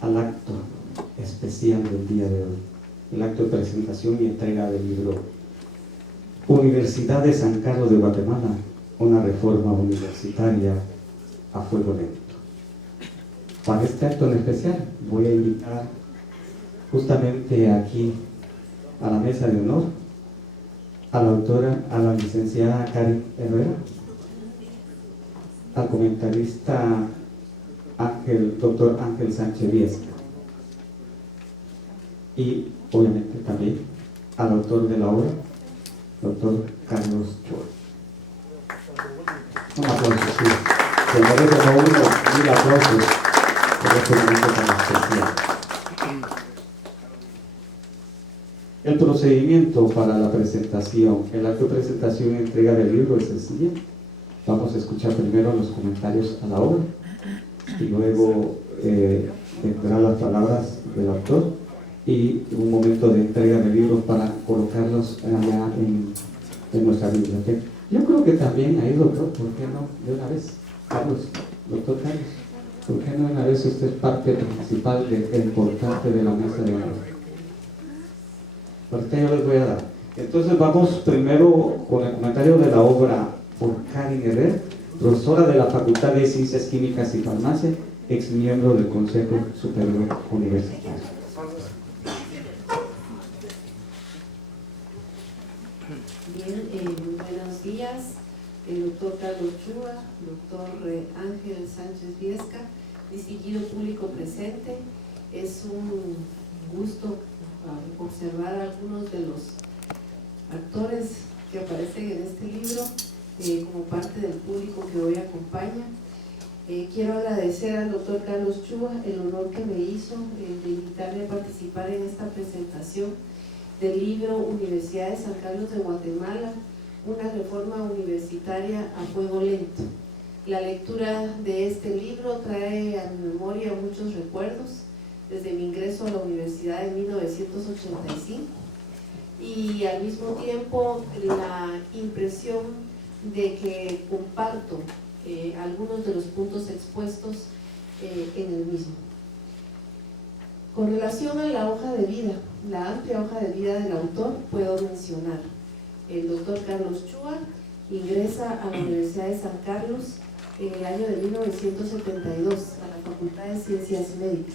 al acto especial del día de hoy, el acto de presentación y entrega del libro Universidad de San Carlos de Guatemala, una reforma universitaria a fuego lento. Para este acto en especial voy a invitar justamente aquí a la mesa de honor a la autora, a la licenciada Karen Herrera, al comentarista doctor Ángel Sánchez Viesca, y obviamente también al autor de la obra, doctor Carlos Chua. Un aplauso, sí. Se merece mil aplausos por este momento tan especial. El procedimiento para la presentación, el acto de presentación y entrega del libro es el siguiente. Vamos a escuchar primero los comentarios a la obra y luego tendrá las palabras del autor y un momento de entrega de libros para colocarlos allá en nuestra biblioteca. Yo creo que también ahí, doctor, ¿por qué no? De una vez, Carlos, doctor Carlos, ¿por qué no de una vez usted es parte principal e importante de la mesa de honor? Ahorita yo les voy a dar. Entonces vamos primero con el comentario de la obra por Karen Herrera, profesora de la Facultad de Ciencias Químicas y Farmacia, ex miembro del Consejo Superior Universitario. Bien, muy buenos días, el doctor Carlos Chua, doctor Ángel Sánchez Viesca, distinguido público presente. Es un gusto observar a algunos de los actores que aparecen en este libro como parte del público que hoy acompaña. Quiero agradecer al doctor Carlos Chua el honor que me hizo de invitarme a participar en esta presentación del libro Universidad de San Carlos de Guatemala, una reforma universitaria a fuego lento. La lectura de este libro trae a mi memoria muchos recuerdos desde mi ingreso a la universidad en 1985 y al mismo tiempo la impresión de que comparto algunos de los puntos expuestos en el mismo. Con relación a la hoja de vida, la amplia hoja de vida del autor, puedo mencionar: el doctor Carlos Chua ingresa a la Universidad de San Carlos en el año de 1972 a la Facultad de Ciencias Médicas.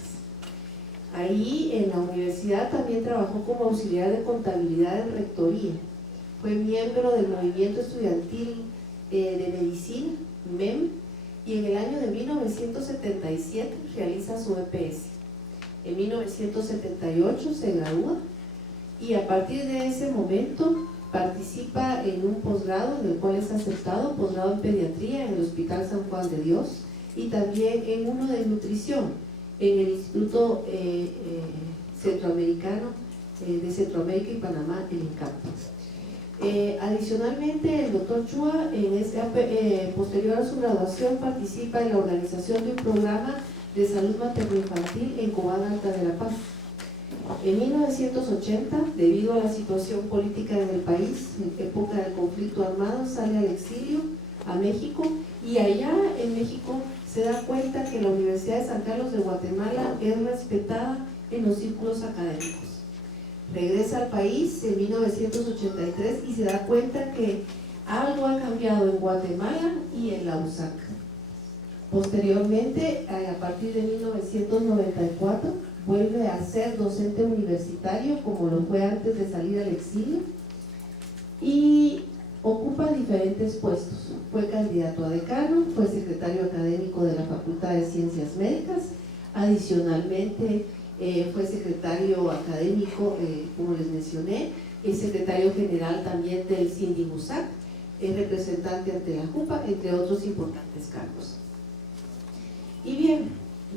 Ahí en la universidad también trabajó como auxiliar de contabilidad en rectoría. Fue miembro del movimiento estudiantil de medicina, MEM, y en el año de 1977 realiza su EPS. En 1978 se gradúa y a partir de ese momento participa en un posgrado en el cual es aceptado, posgrado en pediatría en el Hospital San Juan de Dios, y también en uno de nutrición en el Instituto Centroamericano de Centroamérica y Panamá, el INCAP. Adicionalmente, el doctor Chua, posterior a su graduación, participa en la organización de un programa de salud materno-infantil en Cobán Alta de La Paz. En 1980, debido a la situación política en el país, en época del conflicto armado, sale al exilio a México, y allá en México se da cuenta que la Universidad de San Carlos de Guatemala es respetada en los círculos académicos. Regresa al país en 1983 y se da cuenta que algo ha cambiado en Guatemala y en la USAC. Posteriormente, a partir de 1994, vuelve a ser docente universitario como lo fue antes de salir al exilio y ocupa diferentes puestos. Fue candidato a decano, fue secretario académico de la Facultad de Ciencias Médicas, adicionalmente fue secretario académico, como les mencioné, es secretario general también del CINDIBUSAC, es representante ante la JUPA, entre otros importantes cargos. Y bien,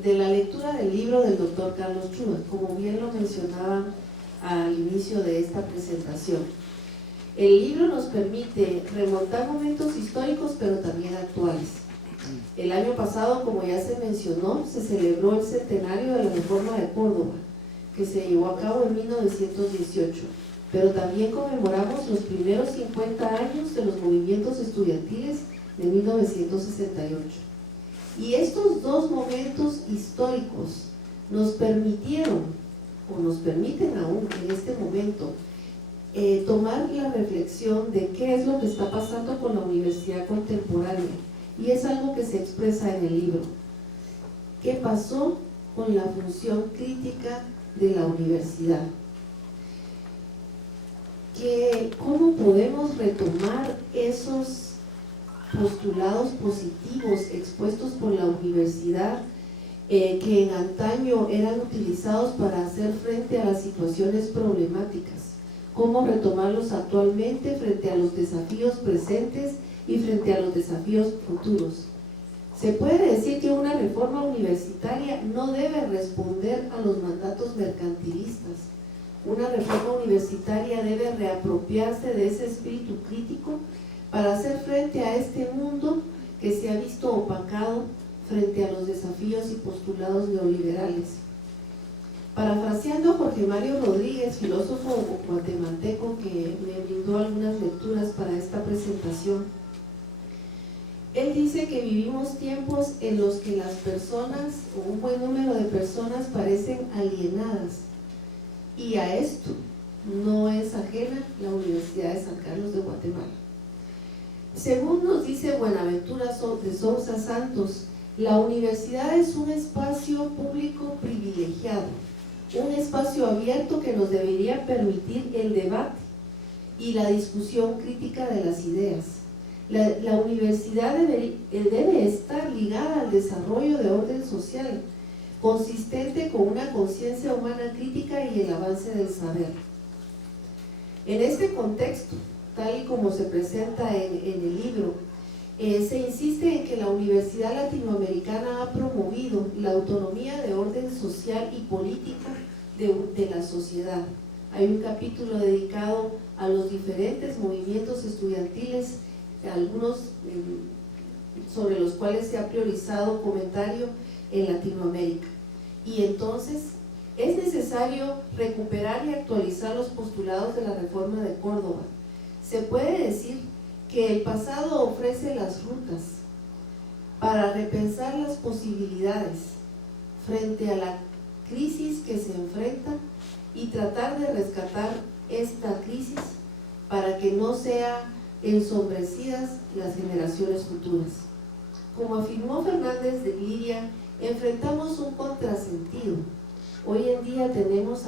de la lectura del libro del doctor Carlos Chua, como bien lo mencionaba al inicio de esta presentación, el libro nos permite remontar momentos históricos pero también actuales. El año pasado, como ya se mencionó, se celebró el centenario de la Reforma de Córdoba, que se llevó a cabo en 1918, pero también conmemoramos los primeros 50 años de los movimientos estudiantiles de 1968. Y estos dos momentos históricos nos permitieron, o nos permiten aún en este momento, tomar la reflexión de qué es lo que está pasando con la universidad contemporánea, y es algo que se expresa en el libro. ¿Qué pasó con la función crítica de la universidad? ¿Cómo podemos retomar esos postulados positivos expuestos por la universidad que en antaño eran utilizados para hacer frente a las situaciones problemáticas? ¿Cómo retomarlos actualmente frente a los desafíos presentes y frente a los desafíos futuros? Se puede decir que una reforma universitaria no debe responder a los mandatos mercantilistas. Una reforma universitaria debe reapropiarse de ese espíritu crítico para hacer frente a este mundo que se ha visto opacado frente a los desafíos y postulados neoliberales. Parafraseando a Jorge Mario Rodríguez, filósofo guatemalteco que me brindó algunas lecturas para esta presentación, él dice que vivimos tiempos en los que las personas, o un buen número de personas, parecen alienadas, y a esto no es ajena la Universidad de San Carlos de Guatemala. Según nos dice Buenaventura de Sousa Santos, la universidad es un espacio público privilegiado, un espacio abierto que nos debería permitir el debate y la discusión crítica de las ideas. La universidad debe estar ligada al desarrollo de orden social, consistente con una conciencia humana crítica y el avance del saber. En este contexto, tal y como se presenta en el libro, se insiste en que la Universidad Latinoamericana ha promovido la autonomía de orden social y política de la sociedad. Hay un capítulo dedicado a los diferentes movimientos estudiantiles, algunos sobre los cuales se ha priorizado comentario en Latinoamérica. Y entonces es necesario recuperar y actualizar los postulados de la Reforma de Córdoba. Se puede decir que el pasado ofrece las rutas para repensar las posibilidades frente a la crisis que se enfrenta y tratar de rescatar esta crisis para que no sean ensombrecidas las generaciones futuras. Como afirmó Fernández de Liria, enfrentamos un contrasentido. Hoy en día tenemos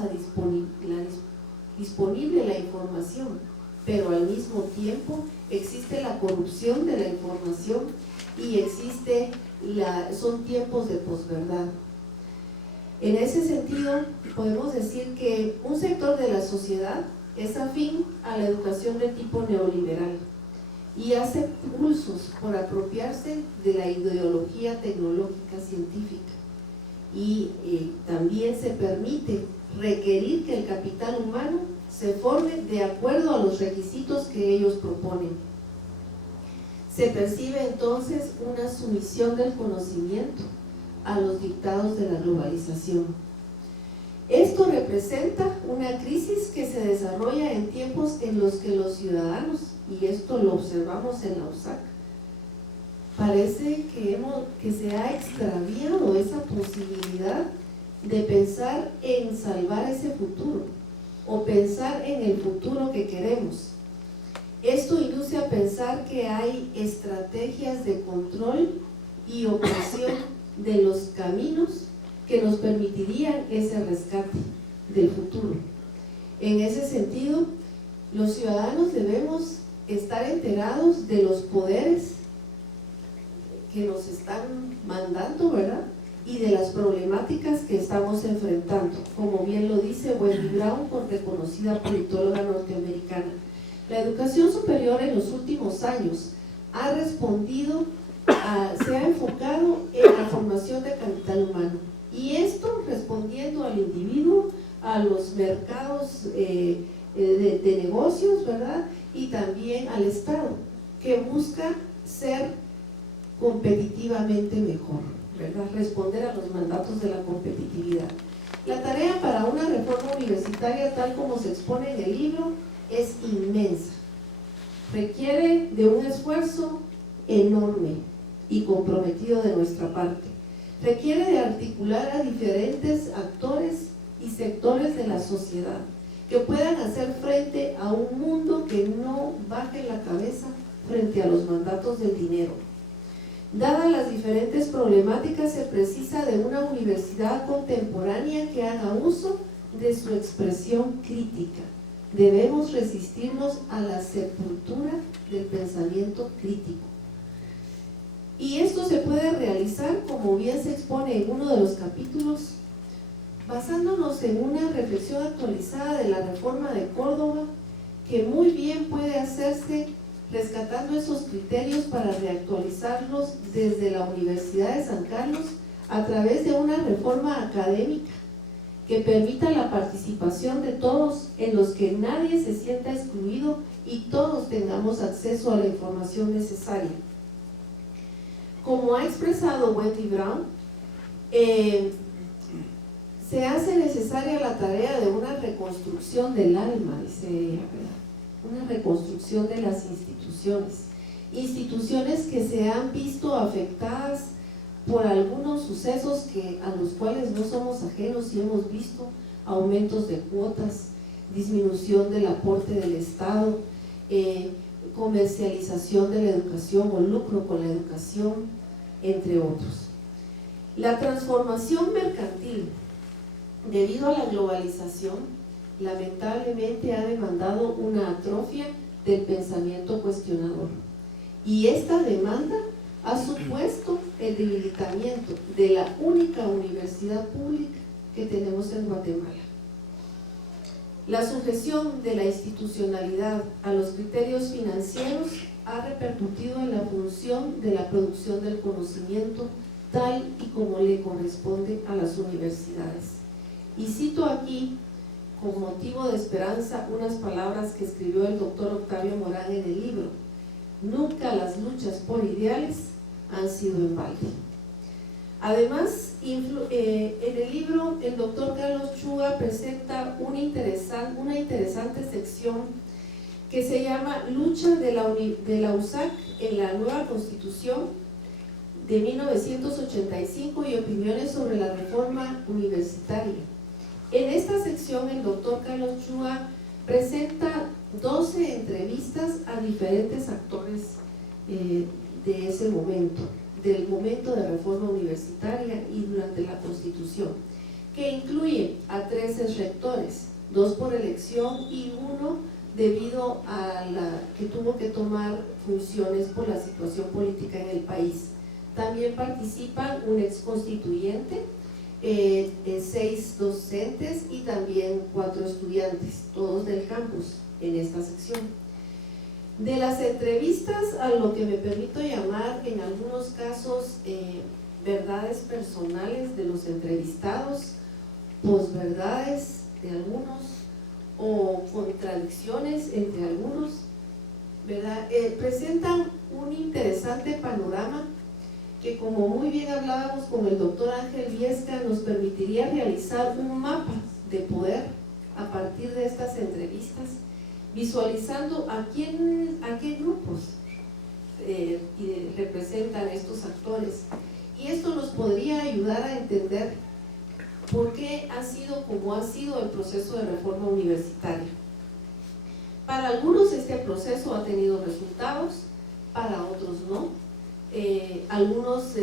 disponible la información, pero al mismo tiempo existe la corrupción de la información y son tiempos de posverdad. En ese sentido, podemos decir que un sector de la sociedad es afín a la educación de tipo neoliberal y hace pulsos por apropiarse de la ideología tecnológica científica, y también se permite requerir que el capital humano se forme de acuerdo a los requisitos que ellos proponen. Se percibe entonces una sumisión del conocimiento a los dictados de la globalización. Esto representa una crisis que se desarrolla en tiempos en los que los ciudadanos, y esto lo observamos en la USAC, parece que se ha extraviado esa posibilidad de pensar en salvar ese futuro o pensar en el futuro que queremos. Esto induce a pensar que hay estrategias de control y opresión de los caminos que nos permitirían ese rescate del futuro. En ese sentido, los ciudadanos debemos estar enterados de los poderes que nos están mandando, ¿verdad? Y de las problemáticas que estamos enfrentando, como bien lo dice Wendy Brown, reconocida politóloga norteamericana. La educación superior en los últimos años ha respondido, se ha enfocado en la formación de capital humano, y esto respondiendo al individuo, a los mercados de negocios, ¿verdad? Y también al Estado, que busca ser competitivamente mejor, ¿verdad? Responder a los mandatos de la competitividad. La tarea para una reforma universitaria, tal como se expone en el libro, es inmensa. Requiere de un esfuerzo enorme y comprometido de nuestra parte. requiere de articular a diferentes actores y sectores de la sociedad que puedan hacer frente a un mundo que no baje la cabeza frente a los mandatos del dinero. Dadas las diferentes problemáticas, se precisa de una universidad contemporánea que haga uso de su expresión crítica. Debemos resistirnos a la sepultura del pensamiento crítico. Y esto se puede realizar, como bien se expone en uno de los capítulos, basándonos en una reflexión actualizada de la Reforma de Córdoba, que muy bien puede hacerse rescatando esos criterios para reactualizarlos desde la Universidad de San Carlos a través de una reforma académica que permita la participación de todos, en los que nadie se sienta excluido y todos tengamos acceso a la información necesaria. Como ha expresado Wendy Brown, se hace necesaria la tarea de una reconstrucción del alma, dice ella, una reconstrucción de las instituciones que se han visto afectadas por algunos sucesos a los cuales no somos ajenos y hemos visto aumentos de cuotas, disminución del aporte del Estado, comercialización de la educación o lucro con la educación, entre otros. La transformación mercantil, debido a la globalización, lamentablemente ha demandado una atrofia del pensamiento cuestionador, y esta demanda ha supuesto el debilitamiento de la única universidad pública que tenemos en Guatemala. La sujeción de la institucionalidad a los criterios financieros ha repercutido en la función de la producción del conocimiento tal y como le corresponde a las universidades. Y cito aquí, con motivo de esperanza, unas palabras que escribió el doctor Octavio Morán en el libro: nunca las luchas por ideales han sido en balde. Además, en el libro el doctor Carlos Chua presenta una interesante sección que se llama Lucha de la USAC en la nueva Constitución de 1985 y opiniones sobre la reforma universitaria. En esta sección el doctor Carlos Chua presenta 12 entrevistas a diferentes actores de ese momento, del momento de reforma universitaria y durante la Constitución, que incluye a 13 rectores, 2 por elección y 1 debido a que tuvo que tomar funciones por la situación política en el país. También participan un ex constituyente, 6 docentes y también 4 estudiantes, todos del campus en esta sección. De las entrevistas, a lo que me permito llamar en algunos casos verdades personales de los entrevistados, posverdades de algunos o contradicciones entre algunos, ¿verdad? Presentan un interesante panorama que, como muy bien hablábamos con el doctor Ángel Viesca, nos permitiría realizar un mapa de poder a partir de estas entrevistas, visualizando a qué grupos representan estos actores, y esto nos podría ayudar a entender por qué ha sido como ha sido el proceso de reforma universitaria. Para algunos este proceso ha tenido resultados, para otros no. Algunos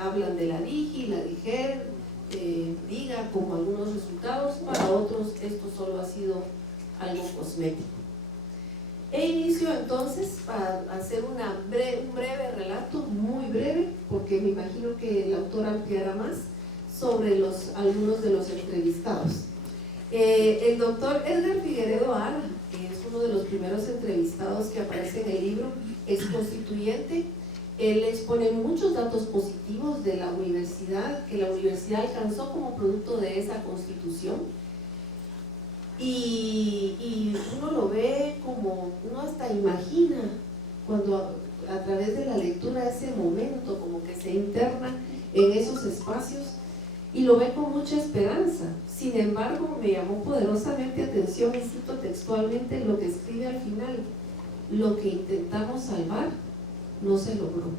hablan de la DIGI, la DIGER, diga como algunos resultados, para otros esto solo ha sido algo cosmético. Inicio entonces para hacer un breve relato, muy breve, porque me imagino que el autor ampliará más sobre algunos de los entrevistados. El doctor Edgar Figueredo Ara, que es uno de los primeros entrevistados que aparece en el libro, es constituyente. Él expone muchos datos positivos de la universidad, que la universidad alcanzó como producto de esa constitución. Y uno lo ve como, uno hasta imagina cuando a través de la lectura ese momento como que se interna en esos espacios y lo ve con mucha esperanza. Sin embargo, me llamó poderosamente atención, y cito textualmente lo que escribe al final: lo que intentamos salvar no se logró.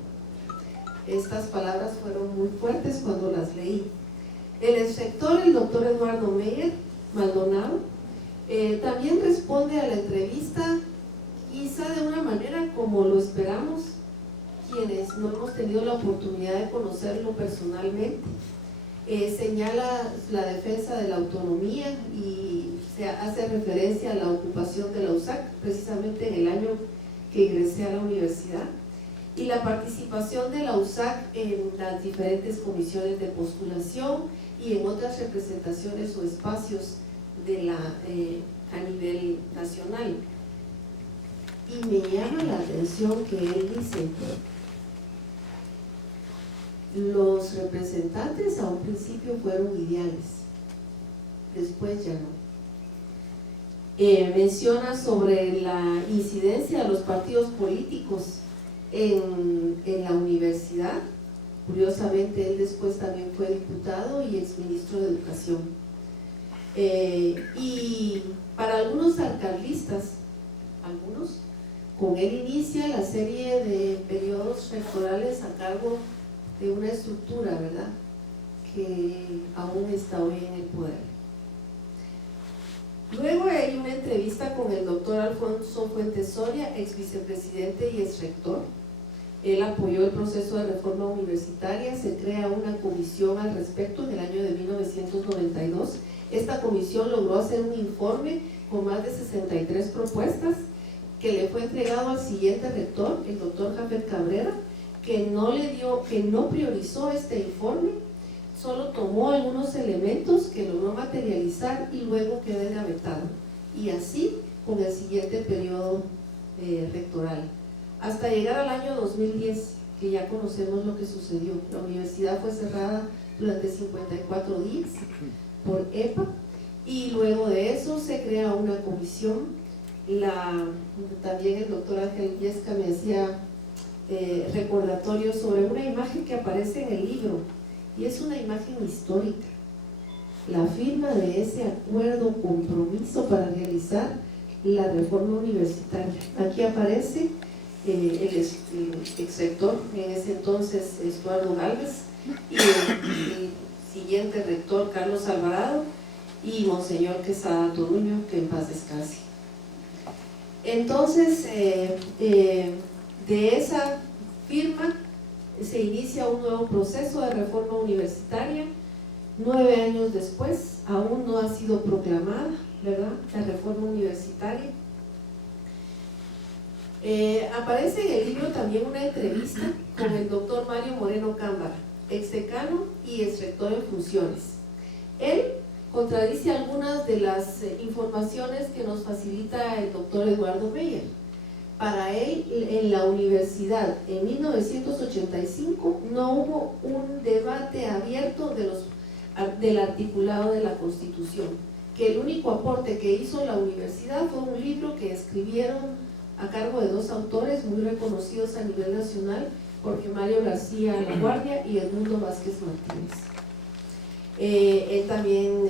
Estas palabras fueron muy fuertes cuando las leí. El exrector, el doctor Eduardo Meyer Maldonado, también responde a la entrevista, quizá de una manera como lo esperamos quienes no hemos tenido la oportunidad de conocerlo personalmente. Señala la defensa de la autonomía y se hace referencia a la ocupación de la USAC precisamente en el año que ingresé a la universidad, y la participación de la USAC en las diferentes comisiones de postulación y en otras representaciones o espacios de a nivel nacional. Y me llama la atención que él dice: los representantes a un principio fueron ideales, después ya no. Menciona sobre la incidencia de los partidos políticos en la universidad. Curiosamente, él después también fue diputado y exministro de Educación. Y para algunos alcaldistas, con él inicia la serie de periodos rectorales a cargo de una estructura, ¿verdad?, que aún está hoy en el poder. Luego hay una entrevista con el doctor Alfonso Fuentes Soria, ex vicepresidente y ex rector. Él apoyó el proceso de reforma universitaria, se crea una comisión al respecto en el año de 1992. Esta comisión logró hacer un informe con más de 63 propuestas que le fue entregado al siguiente rector, el doctor Jafet Cabrera, que no priorizó este informe, solo tomó algunos elementos que logró materializar y luego quedó engavetado. Y así con el siguiente periodo rectoral, hasta llegar al año 2010, que ya conocemos lo que sucedió. La universidad fue cerrada durante 54 días por EPA, y luego de eso se crea una comisión. También el doctor Ángel Viesca me hacía recordatorio sobre una imagen que aparece en el libro, y es una imagen histórica: la firma de ese acuerdo compromiso para realizar la reforma universitaria. Aquí aparece el exrector en ese entonces, Estuardo Gálvez, y el siguiente rector, Carlos Alvarado, y Monseñor Quesada Toruño, que en paz descanse. Entonces, de esa firma se inicia un nuevo proceso de reforma universitaria. 9 años después, aún no ha sido proclamada, ¿verdad?, la reforma universitaria. Aparece en el libro también una entrevista con el doctor Mario Moreno Cámbara, exdecano y exrector en funciones. Él contradice algunas de las informaciones que nos facilita el doctor Eduardo Meyer. Para él, en la universidad, en 1985, no hubo un debate abierto del articulado de la Constitución, que el único aporte que hizo la universidad fue un libro que escribieron a cargo de 2 autores muy reconocidos a nivel nacional, Jorge Mario García Laguardia y Edmundo Vázquez Martínez. Él también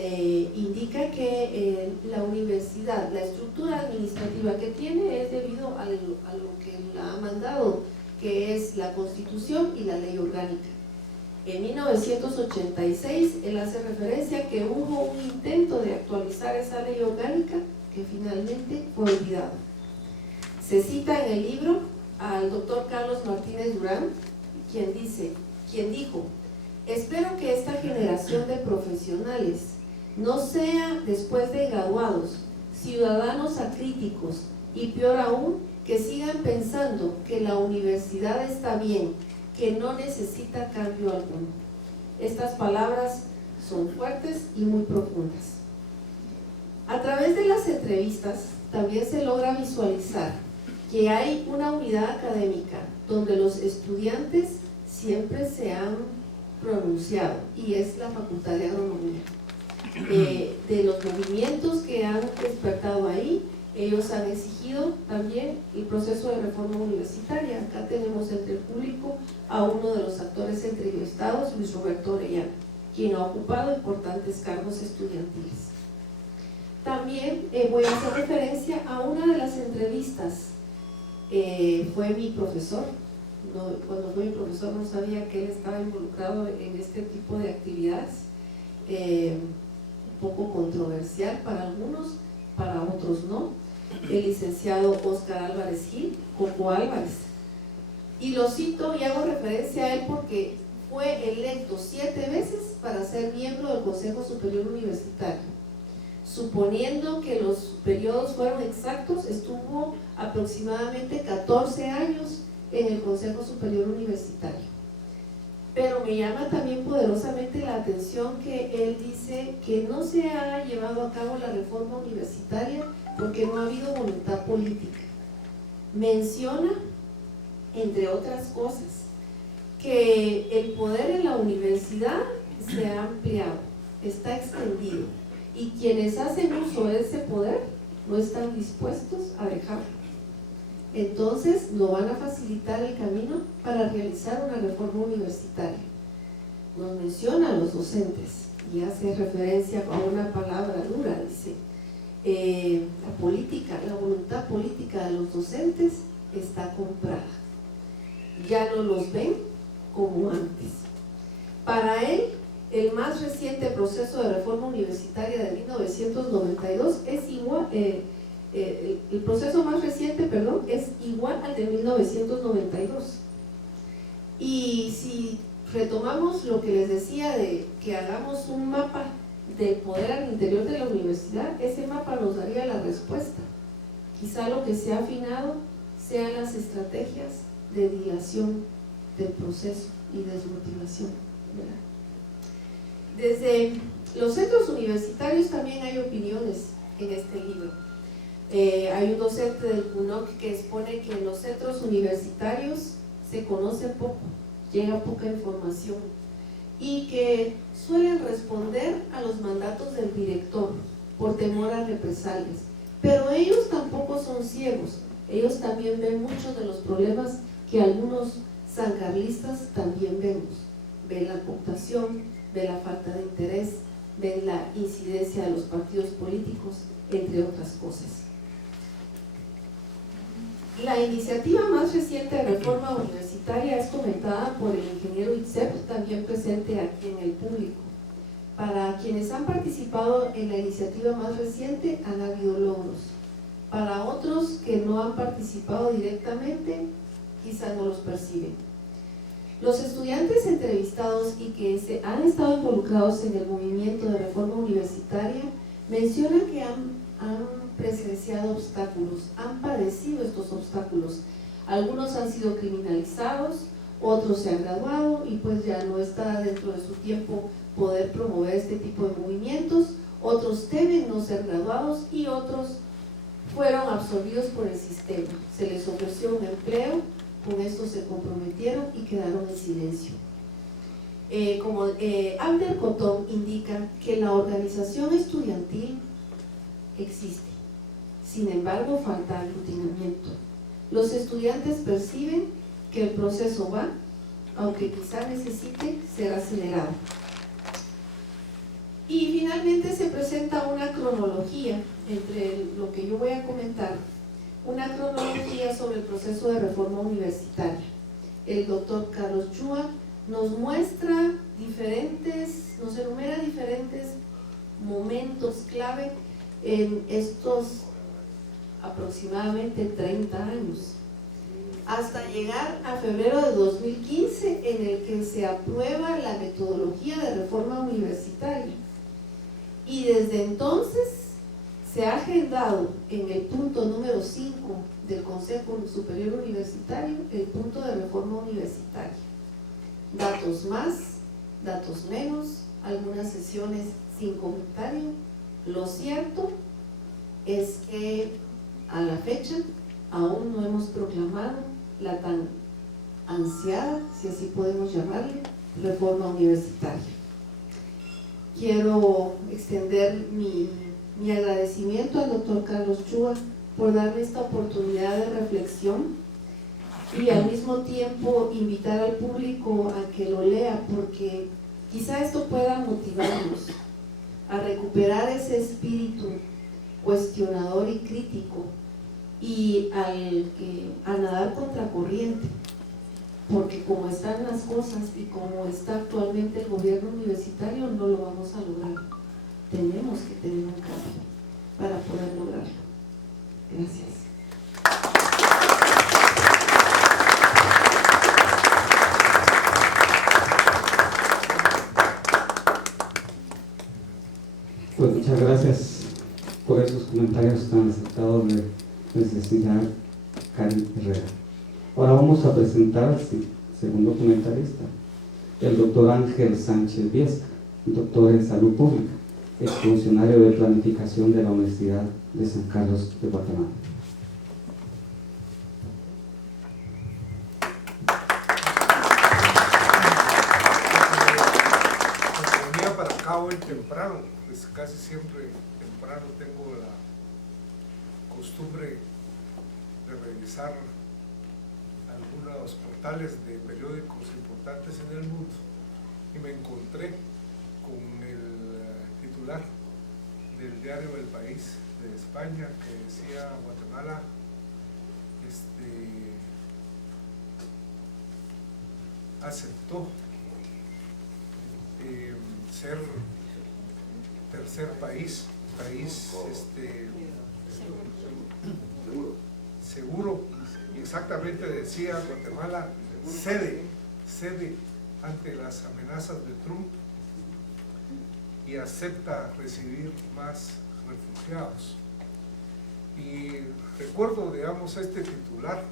indica que la universidad, la estructura administrativa que tiene es debido a lo que la ha mandado, que es la Constitución y la Ley Orgánica. En 1986 él hace referencia a que hubo un intento de actualizar esa Ley Orgánica que finalmente fue olvidado. Se cita en el libro al doctor Carlos Martínez Durán, quien dijo: espero que esta generación de profesionales no sea, después de graduados, ciudadanos acríticos, y peor aún, que sigan pensando que la universidad está bien, que no necesita cambio alguno. Estas palabras son fuertes y muy profundas. A través de las entrevistas también se logra visualizar que hay una unidad académica donde los estudiantes siempre se han pronunciado, y es la Facultad de Agronomía. De los movimientos que han despertado ahí, ellos han exigido también el proceso de reforma universitaria. Acá tenemos entre el público a uno de los actores entrevistados, Luis Roberto Orellana, quien ha ocupado importantes cargos estudiantiles. También voy a hacer referencia a una de las entrevistas. Fue mi profesor, cuando fue mi profesor no sabía que él estaba involucrado en este tipo de actividades, un poco controversial para algunos, para otros no. El licenciado Óscar Álvarez Gil, Coco Álvarez. Y lo cito y hago referencia a él porque fue electo 7 veces para ser miembro del Consejo Superior Universitario. Suponiendo que los periodos fueron exactos, estuvo aproximadamente 14 años en el Consejo Superior Universitario. Pero me llama también poderosamente la atención que él dice que no se ha llevado a cabo la reforma universitaria porque no ha habido voluntad política. Menciona, entre otras cosas, que el poder en la universidad se ha ampliado, está extendido, y quienes hacen uso de ese poder no están dispuestos a dejarlo. Entonces no van a facilitar el camino para realizar una reforma universitaria. Nos menciona a los docentes y hace referencia a una palabra dura, dice, la voluntad política de los docentes está comprada. Ya no los ven como antes. Para él, el más reciente proceso de reforma universitaria de 1992 es igual, el proceso más reciente, es igual al de 1992. Y si retomamos lo que les decía de que hagamos un mapa del poder al interior de la universidad, ese mapa nos daría la respuesta. Quizá lo que se ha afinado sean las estrategias de dilación del proceso y desmotivación, ¿verdad? Desde los centros universitarios también hay opiniones en este libro. Hay un docente del CUNOC que expone que en los centros universitarios se conoce poco, llega poca información y que suelen responder a los mandatos del director por temor a represalias, pero ellos tampoco son ciegos, ellos también ven muchos de los problemas que algunos sancarlistas también vemos. Ven la cooptación, ven la falta de interés, ven la incidencia de los partidos políticos, entre otras cosas. La iniciativa más reciente de reforma universitaria es comentada por el ingeniero Itzep, también presente aquí en el público. Para quienes han participado en la iniciativa más reciente han habido logros. Para otros que no han participado directamente, quizás no los perciben. Los estudiantes entrevistados y que han estado involucrados en el movimiento de reforma universitaria mencionan que han presenciado obstáculos, han padecido estos obstáculos. Algunos han sido criminalizados, otros se han graduado y pues ya no está dentro de su tiempo poder promover este tipo de movimientos, otros deben no ser graduados y otros fueron absorbidos por el sistema. Se les ofreció un empleo, con esto se comprometieron y quedaron en silencio. Abder Cotón indica que la organización estudiantil existe, sin embargo falta aglutinamiento. Los estudiantes perciben que el proceso va, aunque quizá necesite ser acelerado. Y finalmente se presenta una cronología entre lo que yo voy a comentar, una cronología sobre el proceso de reforma universitaria. El doctor Carlos Chua nos muestra nos enumera diferentes momentos clave en estos aproximadamente 30 años, hasta llegar a febrero de 2015, en el que se aprueba la metodología de reforma universitaria. Y desde entonces se ha agendado en el punto número 5 del Consejo Superior Universitario el punto de reforma universitaria. Datos más, datos menos, algunas sesiones sin comentario. Lo cierto es que a la fecha aún no hemos proclamado la tan ansiada, si así podemos llamarle, reforma universitaria. Quiero extender mi agradecimiento al doctor Carlos Chua por darme esta oportunidad de reflexión y al mismo tiempo invitar al público a que lo lea, porque quizá esto pueda motivarnos a recuperar ese espíritu cuestionador y crítico y a nadar contracorriente. porque como están las cosas y como está actualmente el gobierno universitario, no lo vamos a lograr. Tenemos que tener un cambio para poder lograrlo. Gracias. Pues muchas gracias por esos comentarios tan acertados de licenciada Karen Herrera. Ahora vamos a presentar al segundo comentarista, el doctor Ángel Sánchez Viesca, doctor en Salud Pública, exfuncionario de Planificación de la Universidad de San Carlos de Guatemala. Venía para acá hoy temprano, pues casi siempre temprano tengo la costumbre de revisar algunos portales de periódicos importantes en el mundo y me encontré con el titular del diario El País de España que decía: Guatemala aceptó ser tercer país seguro, y exactamente decía: Guatemala cede ante las amenazas de Trump y acepta recibir más refugiados. Y recuerdo, digamos, este titular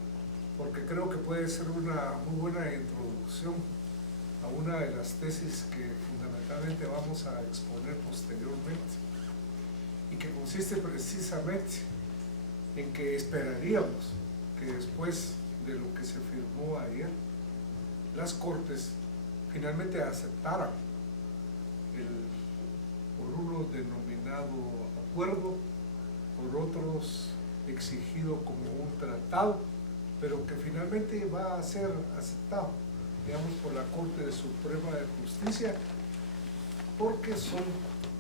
porque creo que puede ser una muy buena introducción a una de las tesis que fundamentalmente vamos a exponer posteriormente, y que consiste precisamente en que esperaríamos que después de lo que se firmó ayer, las Cortes finalmente aceptaran por unos denominado acuerdo, por otros exigido como un tratado, pero que finalmente va a ser aceptado, digamos, por la Corte Suprema de Justicia, porque son,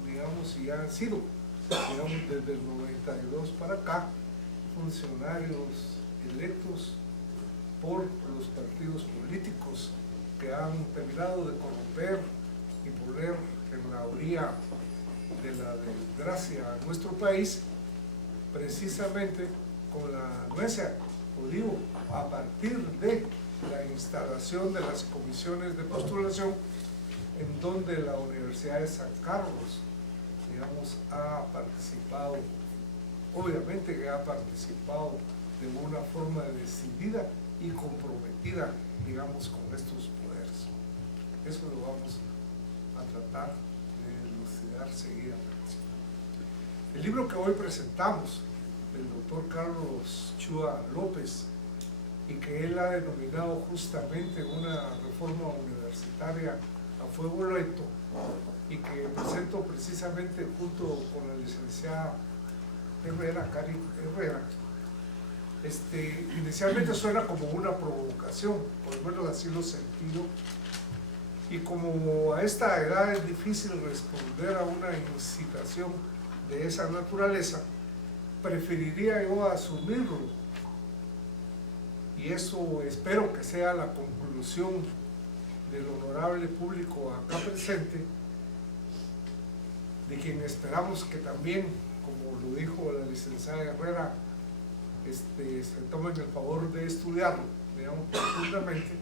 digamos, y han sido, digamos, desde el 92 para acá, funcionarios electos por los partidos políticos que han terminado de corromper y poner en la orilla de la desgracia a nuestro país, precisamente con la anuencia, o digo, a partir de la instalación de las comisiones de postulación, en donde la Universidad de San Carlos, digamos, ha participado, obviamente que ha participado de una forma decidida y comprometida, digamos, con estos poderes. Eso lo vamos a tratar de elucidar seguidamente. El libro que hoy presentamos, del doctor Carlos Chua López, y que él ha denominado justamente una reforma universitaria a fuego lento, y que presento precisamente junto con la licenciada Herrera, Karen Herrera, inicialmente suena como una provocación, por lo menos así lo he sentido, y como a esta edad es difícil responder a una incitación de esa naturaleza, preferiría yo asumirlo, y eso espero que sea la conclusión del honorable público acá presente, de quien esperamos que también, como lo dijo la licenciada Herrera, se tomen el favor de estudiarlo, digamos, profundamente,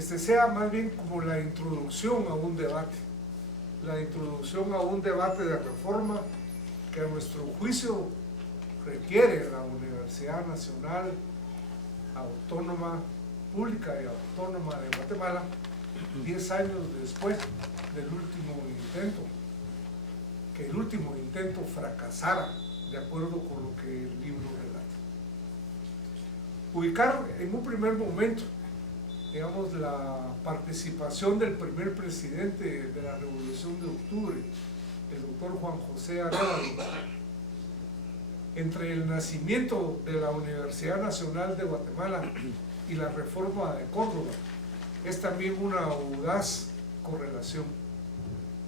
sea más bien como la introducción a un debate, de reforma que a nuestro juicio requiere la Universidad Nacional Autónoma, Pública y Autónoma de Guatemala, 10 años después del último intento, que el último intento fracasara, de acuerdo con lo que el libro relata. Ubicar en un primer momento, digamos, la participación del primer presidente de la Revolución de Octubre, el doctor Juan José Arévalo, entre el nacimiento de la Universidad Nacional de Guatemala y la reforma de Córdoba, es también una audaz correlación.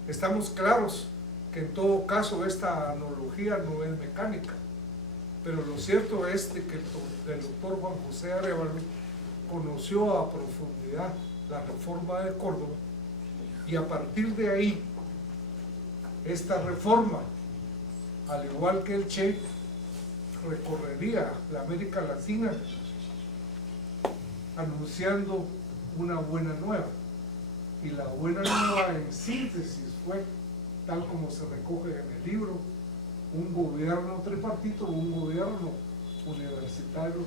Estamos claros que en todo caso esta analogía no es mecánica, pero lo cierto es que el doctor Juan José Arévalo conoció a profundidad la reforma de Córdoba y a partir de ahí, esta reforma, al igual que el Che, recorrería la América Latina anunciando una buena nueva. Y la buena nueva en síntesis fue, tal como se recoge en el libro, un gobierno tripartito, un gobierno universitario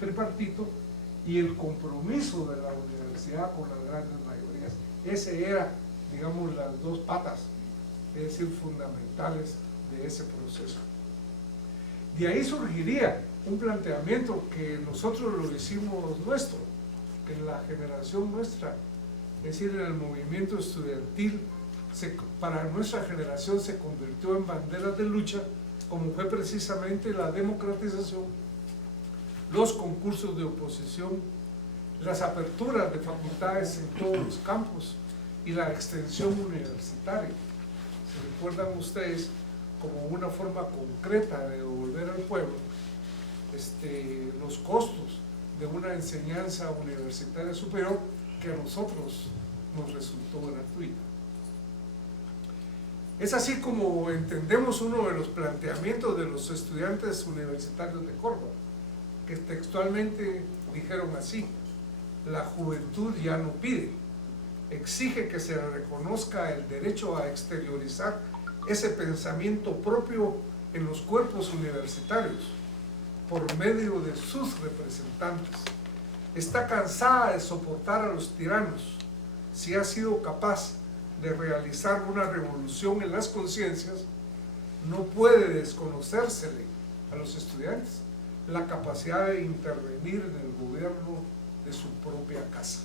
tripartito y el compromiso de la universidad con las grandes mayorías. Ese era, digamos, las dos patas, es decir, fundamentales de ese proceso. De ahí surgiría un planteamiento que nosotros lo hicimos nuestro, que en la generación nuestra, es decir, en el movimiento estudiantil, para nuestra generación se convirtió en banderas de lucha, como fue precisamente la democratización, los concursos de oposición, las aperturas de facultades en todos los campos y la extensión universitaria. ¿Se recuerdan ustedes como una forma concreta de devolver al pueblo los costos de una enseñanza universitaria superior que a nosotros nos resultó gratuita? Es así como entendemos uno de los planteamientos de los estudiantes universitarios de Córdoba, que textualmente dijeron así: la juventud ya no pide, exige que se le reconozca el derecho a exteriorizar ese pensamiento propio en los cuerpos universitarios por medio de sus representantes. Está cansada de soportar a los tiranos. Si ha sido capaz de realizar una revolución en las conciencias, no puede desconocérsele a los estudiantes la capacidad de intervenir en el gobierno de su propia casa.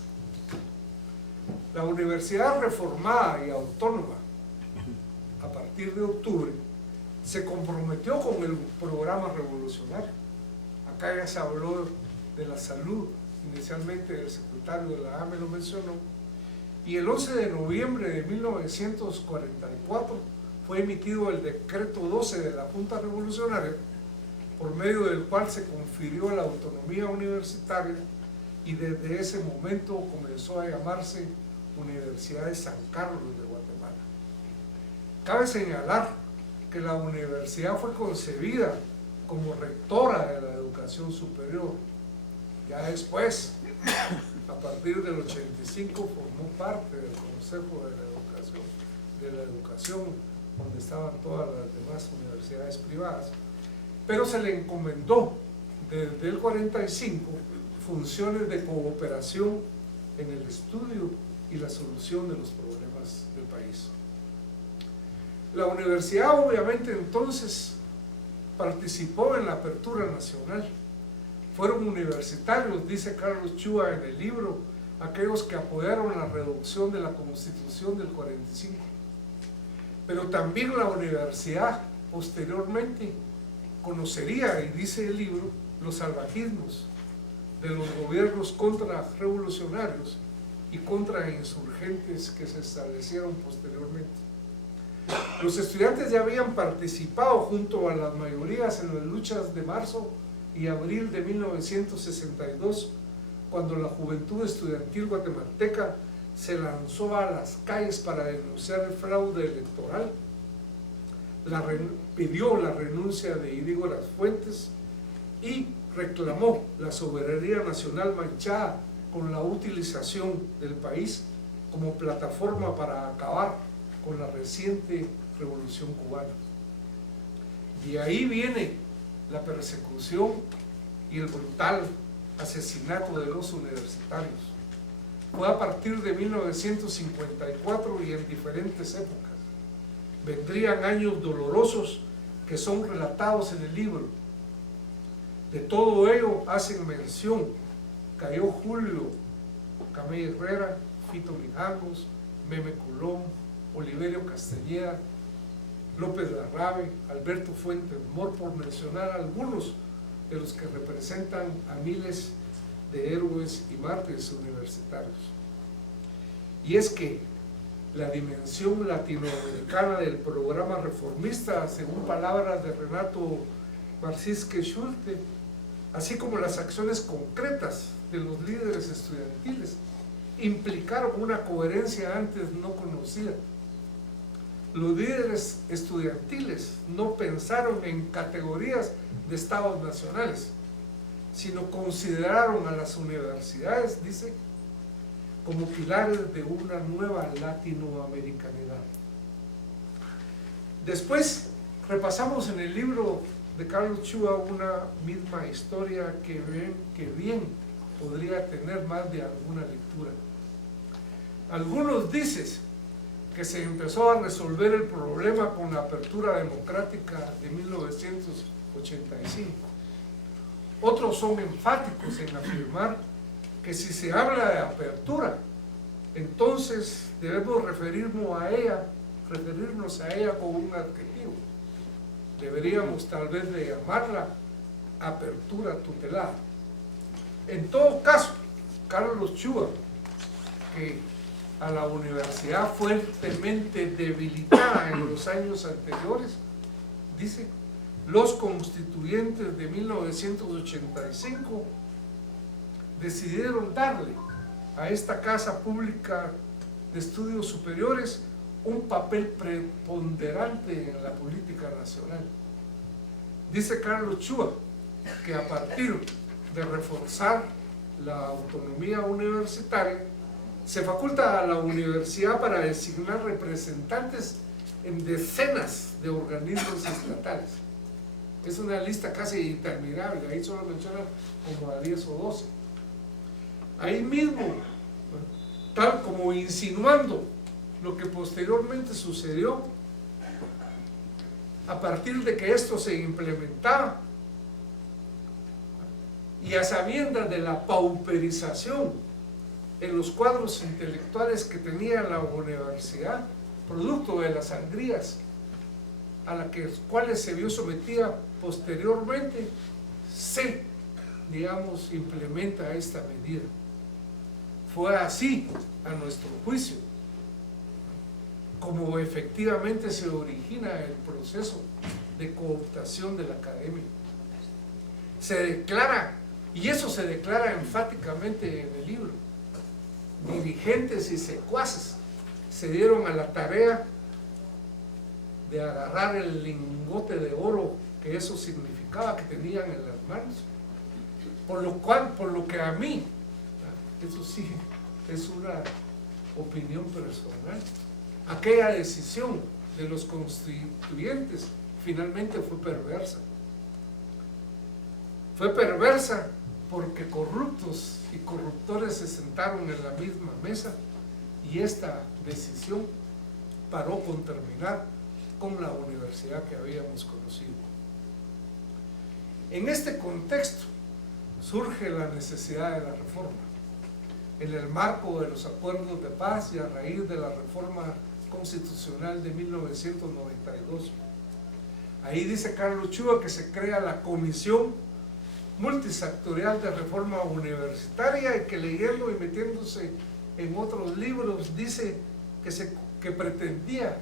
La universidad reformada y autónoma, a partir de octubre, se comprometió con el programa revolucionario. Acá ya se habló de la salud, inicialmente el secretario de la AME lo mencionó, y el 11 de noviembre de 1944 fue emitido el decreto 12 de la Junta Revolucionaria, por medio del cual se confirió la autonomía universitaria y desde ese momento comenzó a llamarse Universidad de San Carlos de Guatemala. Cabe señalar que la universidad fue concebida como rectora de la educación superior. Ya después, a partir del 85, formó parte del Consejo de la Educación, donde estaban todas las demás universidades privadas, pero se le encomendó desde el 45 funciones de cooperación en el estudio y la solución de los problemas del país. La universidad obviamente entonces participó en la apertura nacional. Fueron universitarios, dice Carlos Chua en el libro, aquellos que apoyaron la reducción de la Constitución del 45. Pero también la universidad posteriormente conocería, y dice el libro, los salvajismos de los gobiernos contrarrevolucionarios y contrainsurgentes que se establecieron posteriormente. Los estudiantes ya habían participado junto a las mayorías en las luchas de marzo y abril de 1962, cuando la juventud estudiantil guatemalteca se lanzó a las calles para denunciar el fraude electoral, pidió la renuncia de Idígoras Fuentes y reclamó la soberanía nacional manchada con la utilización del país como plataforma para acabar con la reciente revolución cubana. De ahí viene la persecución y el brutal asesinato de los universitarios. Fue a partir de 1954 y en diferentes épocas. Vendrían años dolorosos que son relatados en el libro. De todo ello hacen mención Cayo Julio, Camé Herrera, Fito Mijangos, Meme Colón, Oliverio Castellera, López Larrabe, Alberto Fuentes Mor, por mencionar algunos de los que representan a miles de héroes y mártires universitarios. Y es que la dimensión latinoamericana del programa reformista, según palabras de Renato Marcisque Schulte, así como las acciones concretas de los líderes estudiantiles, implicaron una coherencia antes no conocida. Los líderes estudiantiles no pensaron en categorías de estados nacionales, sino consideraron a las universidades, dice, como pilares de una nueva latinoamericanidad. Después repasamos en el libro de Carlos Chua una misma historia que bien podría tener más de alguna lectura. Algunos dicen que se empezó a resolver el problema con la apertura democrática de 1985. Otros son enfáticos en afirmar que si se habla de apertura, entonces debemos referirnos a ella con un adjetivo. Deberíamos tal vez de llamarla apertura tutelada. En todo caso, Carlos Chua, que a la universidad fuertemente debilitada en los años anteriores, dice, los constituyentes de 1985 decidieron darle a esta casa pública de estudios superiores un papel preponderante en la política nacional. Dice Carlos Chua que a partir de reforzar la autonomía universitaria, se faculta a la universidad para designar representantes en decenas de organismos estatales. Es una lista casi interminable, ahí solo mencionan como a 10 o 12. Ahí mismo, tal como insinuando lo que posteriormente sucedió, a partir de que esto se implementaba, y a sabiendas de la pauperización en los cuadros intelectuales que tenía la universidad, producto de las sangrías a las cuales se vio sometida posteriormente, se, digamos, implementa esta medida. Fue así, a nuestro juicio, como efectivamente se origina el proceso de cooptación de la academia. Se declara, y eso se declara enfáticamente en el libro, dirigentes y secuaces se dieron a la tarea de agarrar el lingote de oro que eso significaba que tenían en las manos, por lo que a mí, eso sí es una opinión personal, aquella decisión de los constituyentes finalmente fue perversa. Fue perversa porque corruptos y corruptores se sentaron en la misma mesa y esta decisión paró con terminar con la universidad que habíamos conocido. En este contexto surge la necesidad de la reforma, en el marco de los acuerdos de paz y a raíz de la reforma constitucional de 1992. Ahí dice Carlos Chua que se crea la Comisión Multisectorial de Reforma Universitaria y que leyendo y metiéndose en otros libros dice que pretendía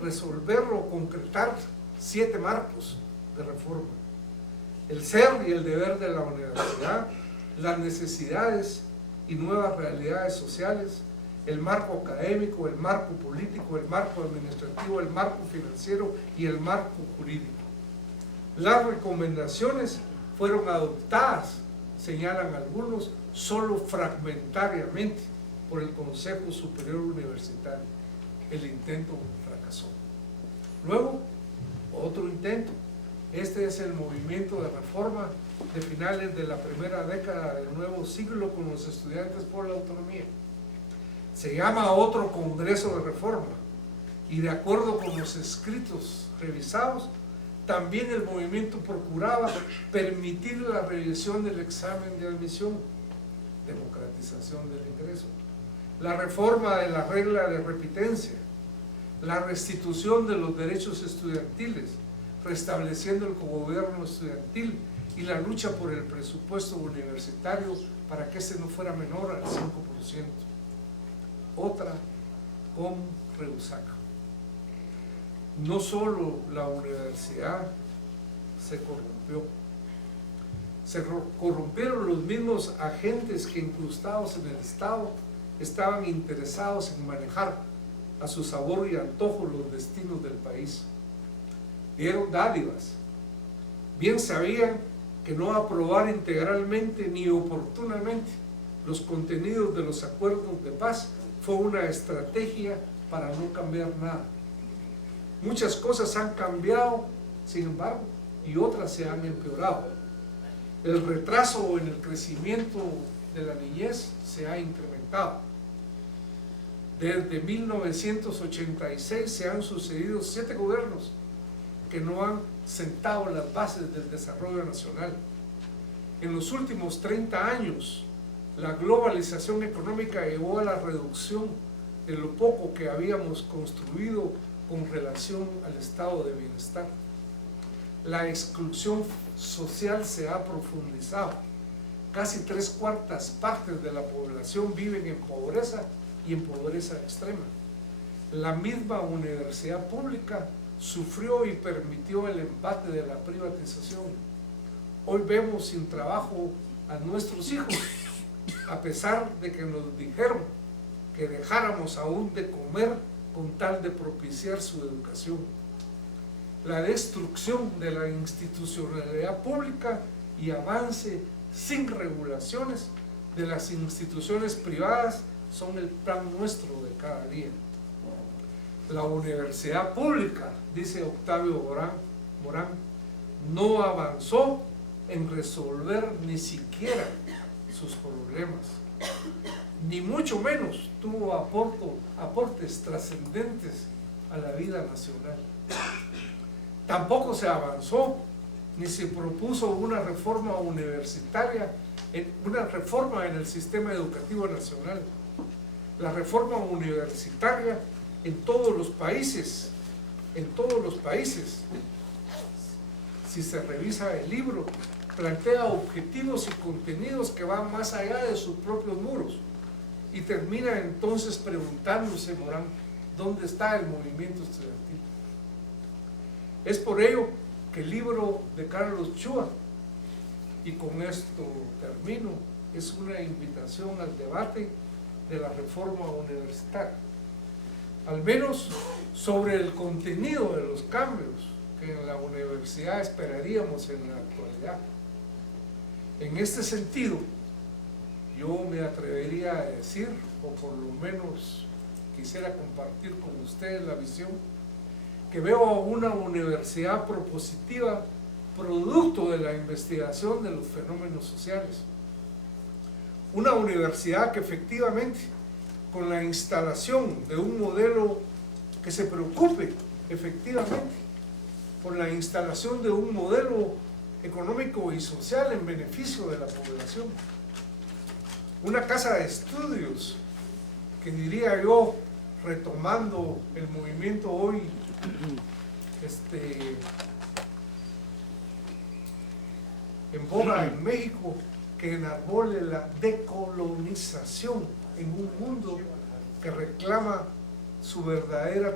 resolver o concretar 7 marcos de reforma: el ser y el deber de la universidad, las necesidades y nuevas realidades sociales, el marco académico, el marco político, el marco administrativo, el marco financiero y el marco jurídico. Las recomendaciones fueron adoptadas, señalan algunos, solo fragmentariamente por el Consejo Superior Universitario. El intento fracasó. Luego, otro intento. Este es el movimiento de reforma de finales de la primera década del nuevo siglo con los estudiantes por la autonomía. Se llama otro Congreso de Reforma y de acuerdo con los escritos revisados, también el movimiento procuraba permitir la revisión del examen de admisión, democratización del ingreso, la reforma de la regla de repitencia, la restitución de los derechos estudiantiles, restableciendo el cogobierno estudiantil y la lucha por el presupuesto universitario para que este no fuera menor al 5%. Otra con Reusaca. No solo la universidad se corrompió, Se corrompieron los mismos agentes que, incrustados en el Estado, estaban interesados en manejar a su sabor y antojo los destinos del país. Dieron dádivas. Bien sabían que no aprobar integralmente ni oportunamente los contenidos de los acuerdos de paz fue una estrategia para no cambiar nada. Muchas cosas han cambiado, sin embargo, y otras se han empeorado. El retraso en el crecimiento de la niñez se ha incrementado. Desde 1986 se han sucedido 7 gobiernos que no han sentado las bases del desarrollo nacional. En los últimos 30 años, la globalización económica llevó a la reducción de lo poco que habíamos construido con relación al estado de bienestar. La exclusión social se ha profundizado. Casi 3/4 partes de la población viven en pobreza y en pobreza extrema. La misma universidad pública sufrió y permitió el embate de la privatización. Hoy vemos sin trabajo a nuestros hijos, a pesar de que nos dijeron que dejáramos aún de comer con tal de propiciar su educación. La destrucción de la institucionalidad pública y avance sin regulaciones de las instituciones privadas son el pan nuestro de cada día. La universidad pública, dice Octavio Morán, no avanzó en resolver ni siquiera sus problemas, ni mucho menos tuvo aportes trascendentes a la vida nacional. Tampoco se avanzó ni se propuso una reforma universitaria, una reforma en el sistema educativo nacional. La reforma universitaria en todos los países, si se revisa el libro, plantea objetivos y contenidos que van más allá de sus propios muros y termina entonces preguntándose, Morán, ¿dónde está el movimiento estudiantil? Es por ello que el libro de Carlos Chua, y con esto termino, es una invitación al debate de la reforma universitaria, al menos sobre el contenido de los cambios que en la universidad esperaríamos en la actualidad. En este sentido, yo me atrevería a decir, o por lo menos quisiera compartir con ustedes la visión, que veo a una universidad propositiva producto de la investigación de los fenómenos sociales. Una universidad que efectivamente, con la instalación de un modelo que se preocupe efectivamente por la instalación de un modelo económico y social en beneficio de la población. Una casa de estudios que, diría yo, retomando el movimiento hoy en boga en México, que enarbole la decolonización en un mundo que reclama su verdadera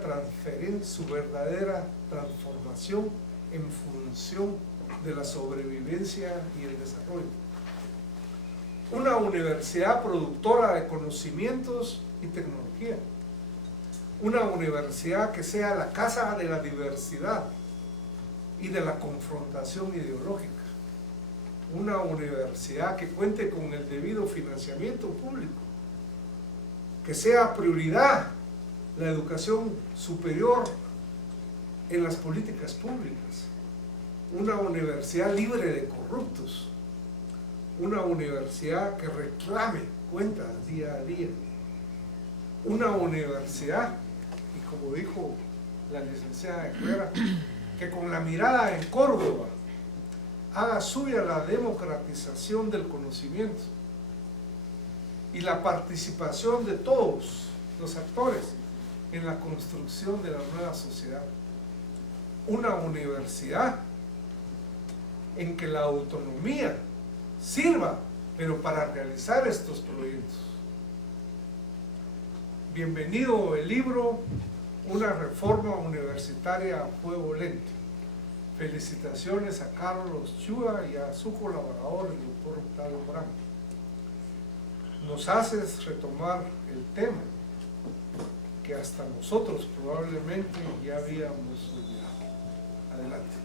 transformación en función de la sobrevivencia y el desarrollo. Una universidad productora de conocimientos y tecnología. Una universidad que sea la casa de la diversidad y de la confrontación ideológica. Una universidad que cuente con el debido financiamiento público, que sea prioridad la educación superior en las políticas públicas, una universidad libre de corruptos, una universidad que reclame cuentas día a día, una universidad, y como dijo la licenciada Herrera, que con la mirada en Córdoba haga suya la democratización del conocimiento y la participación de todos los actores en la construcción de la nueva sociedad. Una universidad en que la autonomía sirva, pero para realizar estos proyectos. Bienvenido el libro Una reforma universitaria a fuego lento. Felicitaciones a Carlos Chua y a su colaborador, el doctor Octavio Morán. Nos haces retomar el tema que hasta nosotros probablemente ya habíamos olvidado. Adelante.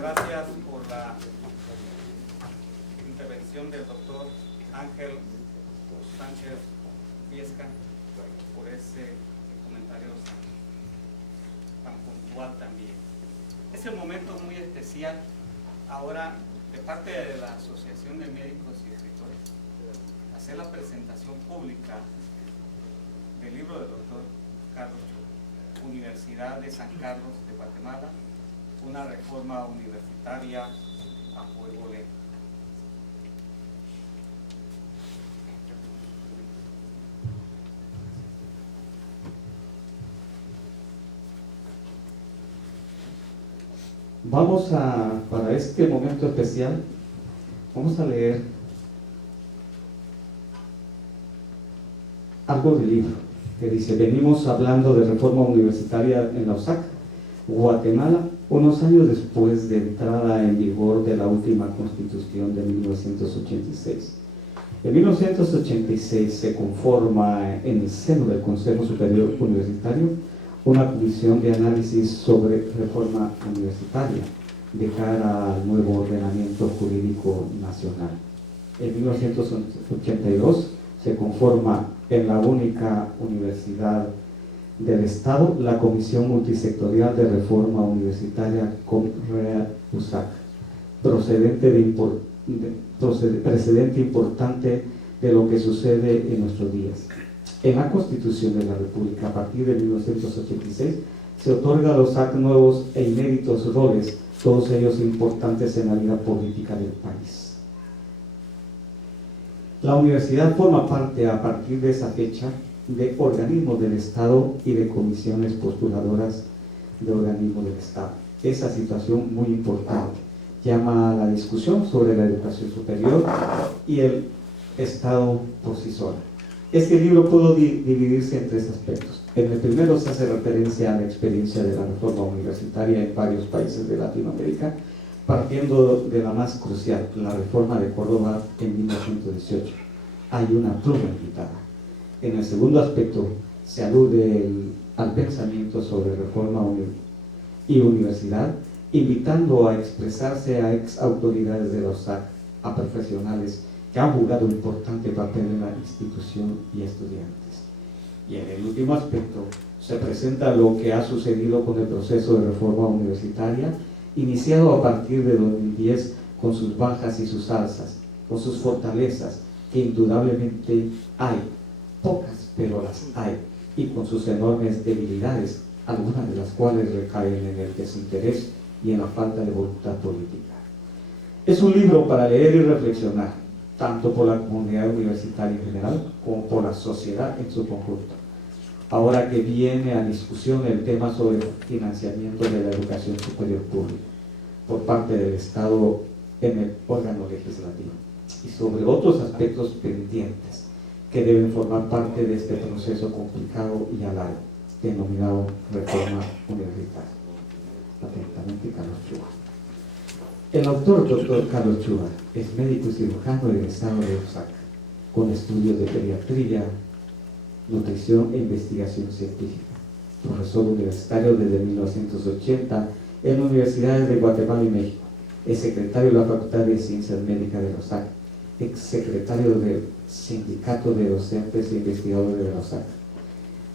Gracias por la intervención del doctor Ángel Sánchez Viesca, por ese comentario tan puntual también. Es un momento muy especial ahora de parte de la Asociación de Médicos y Escritores hacer la presentación pública del libro del doctor Carlos Chua, Universidad de San Carlos de Guatemala, una reforma universitaria a fuego lento. Para este momento especial, vamos a leer algo del libro que dice: venimos hablando de reforma universitaria en la USAC, Guatemala, unos años después de entrada en vigor de la última Constitución de 1986. En 1986 se conforma en el seno del Consejo Superior Universitario una comisión de análisis sobre reforma universitaria de cara al nuevo ordenamiento jurídico nacional. En 1982 se conforma en la única universidad del Estado la Comisión Multisectorial de Reforma Universitaria COMREA-USAC, precedente importante de lo que sucede en nuestros días. En la Constitución de la República, a partir de 1986, se otorga a los USAC nuevos e inéditos roles, todos ellos importantes en la vida política del país. La universidad forma parte, a partir de esa fecha, de organismos del Estado y de comisiones postuladoras de organismos del Estado. Esa situación muy importante llama a la discusión sobre la educación superior y el Estado por sí solo. Este libro pudo dividirse en tres aspectos. En el primero se hace referencia a la experiencia de la reforma universitaria en varios países de Latinoamérica, partiendo de la más crucial, la reforma de Córdoba en 1918. Hay una pluma invitada. En el segundo aspecto se alude al pensamiento sobre reforma y universidad, invitando a expresarse a ex autoridades de la USAC, a profesionales que han jugado un importante papel en la institución y estudiantes. Y en el último aspecto se presenta lo que ha sucedido con el proceso de reforma universitaria, iniciado a partir de 2010 con sus bajas y sus alzas, con sus fortalezas, que indudablemente hay, pocas pero las hay, y con sus enormes debilidades, algunas de las cuales recaen en el desinterés y en la falta de voluntad política. Es un libro para leer y reflexionar, tanto por la comunidad universitaria en general como por la sociedad en su conjunto. Ahora que viene a discusión el tema sobre financiamiento de la educación superior pública por parte del Estado en el órgano legislativo y sobre otros aspectos pendientes que deben formar parte de este proceso complicado y alargado denominado reforma universitaria. Atentamente, Carlos Chua. El autor, doctor Carlos Chua, es médico y cirujano egresado de USAC, con estudios de pediatría, nutrición e investigación científica. Profesor universitario desde 1980 en universidades de Guatemala y México. Es secretario de la Facultad de Ciencias Médicas de la USAC, ex secretario del Sindicato de Docentes e Investigadores de la USAC,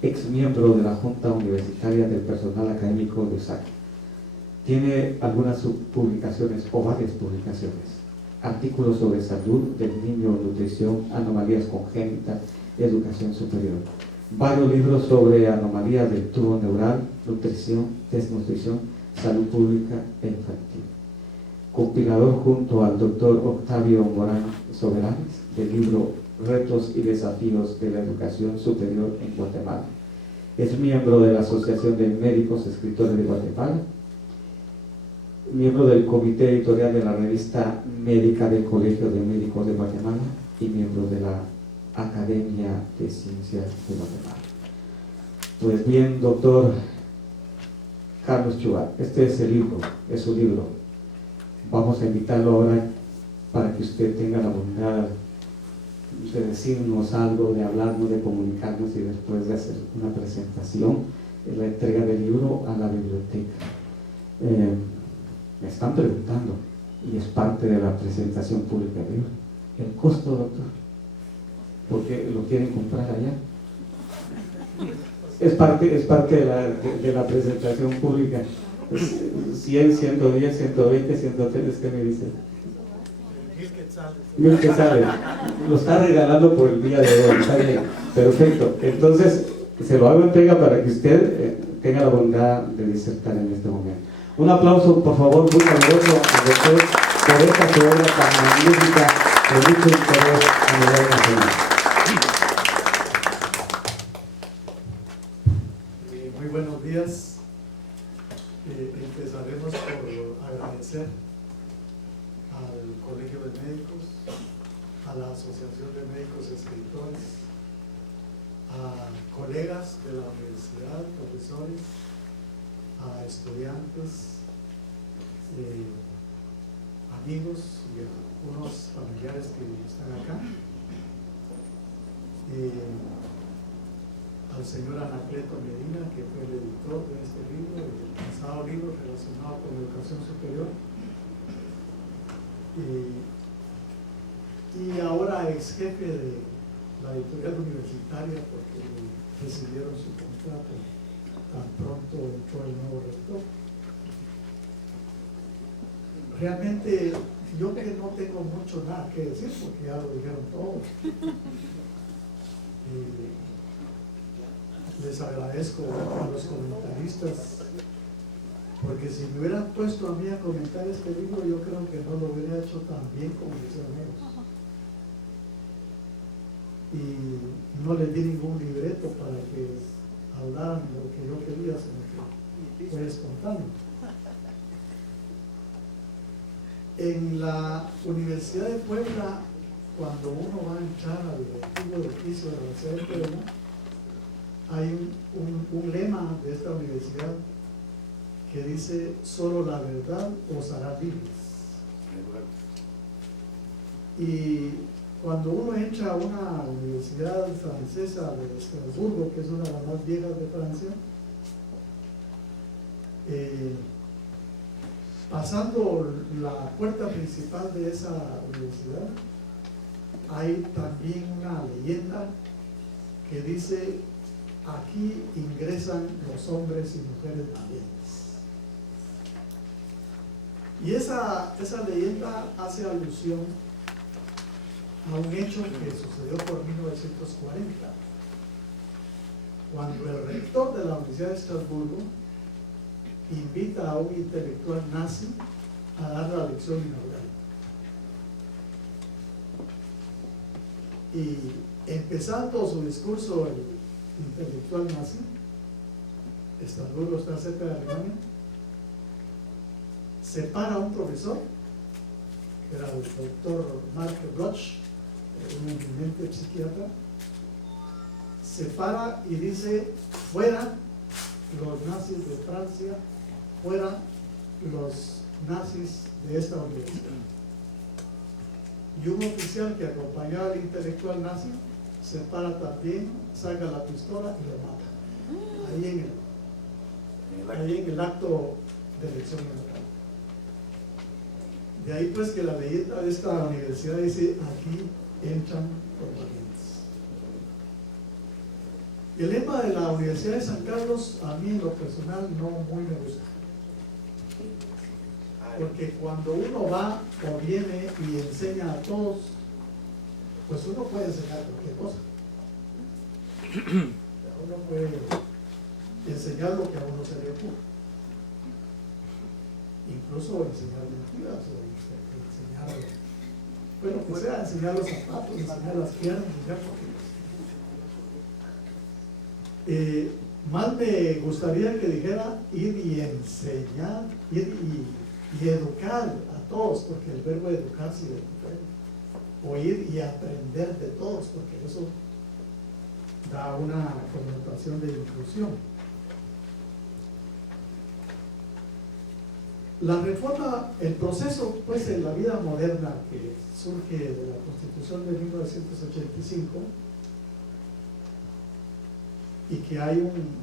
ex miembro de la Junta Universitaria del Personal Académico de USAC. Tiene algunas publicaciones o varias publicaciones, artículos sobre salud del niño, nutrición, anomalías congénitas, educación superior, varios libros sobre anomalías del tubo neural, nutrición, desnutrición, salud pública e infantil. Compilador junto al doctor Octavio Morán Soberanes del libro Retos y Desafíos de la Educación Superior en Guatemala. Es miembro de la Asociación de Médicos Escritores de Guatemala, miembro del comité editorial de la revista médica del Colegio de Médicos de Guatemala y miembro de la Academia de Ciencias de Guatemala. Pues bien, doctor Carlos Chua, este es el libro, es su libro. Vamos a invitarlo ahora para que usted tenga la bondad de decirnos algo, de hablarnos, de comunicarnos y después de hacer una presentación, la entrega del libro a la biblioteca. Me están preguntando, y es parte de la presentación pública del libro, el costo, doctor, porque lo quieren comprar allá. Es parte de la presentación pública. 100, 110, 120, 103, ¿qué me dice? 1000 quetzales. Lo está regalando por el día de hoy, está bien, perfecto. Entonces, se lo hago entrega para que usted tenga la bondad de disertar en este momento. Un aplauso, por favor, muy caluroso a usted por esta su obra tan magnífica, de mucho interés a nivel nacional. Muy buenos días. Empezaremos por agradecer al Colegio de Médicos, a la Asociación de Médicos Escritores, a colegas de la universidad, profesores, a estudiantes, amigos y a unos familiares que están acá, al señor Anacleto Medina, que fue el editor de este libro, el pasado libro relacionado con educación superior, y ahora ex jefe de la editorial universitaria, porque recibieron su contrato tan pronto entró el nuevo rector. Realmente yo que no tengo mucho nada que decir porque ya lo dijeron todos. Les agradezco a los comentaristas, porque si me hubieran puesto a mí a comentar este libro, yo creo que no lo hubiera hecho tan bien como mis amigos. Y no les di ningún libreto para que hablaran lo que yo quería, sino que fue espontáneo. En la Universidad de Puebla, cuando uno va a entrar al antiguo edificio de la Universidad de Puebla, hay un lema de esta universidad que dice: solo la verdad os hará libres. Y cuando uno entra a una universidad francesa de Estrasburgo, que es una de las más viejas de Francia, pasando la puerta principal de esa universidad, hay también una leyenda que dice: aquí ingresan los hombres y mujeres valientes. Y esa leyenda hace alusión a un hecho que sucedió por 1940, cuando el rector de la Universidad de Estrasburgo invita a un intelectual nazi a dar la lección inaugural. Y empezando su discurso, el intelectual nazi, Estrasburgo está cerca de Alemania, se para un profesor, que era el doctor Mark Bloch, un eminente psiquiatra, se para y dice: fuera los nazis de Francia, fuera los nazis de esta universidad. Y un oficial que acompañaba al intelectual nazi se para también, saca la pistola y lo mata ahí en el acto de elección general. De ahí pues que la leyenda de esta universidad dice: aquí entran los valientes. El lema de la Universidad de San Carlos, a mí en lo personal no muy me gusta, porque cuando uno va o viene y enseña a todos, pues uno puede enseñar cualquier cosa. Uno puede enseñar lo que a uno se le ocurre, incluso enseñar mentiras o enseñar, bueno, que sea, enseñar los zapatos, enseñar las piernas, enseñar porque más me gustaría que dijera ir y enseñar, ir y educar a todos, porque el verbo educar sí es diferente. oír y aprender de todos, porque eso da una connotación de inclusión. La reforma, el proceso pues en la vida moderna que surge de la Constitución de 1985 y que hay un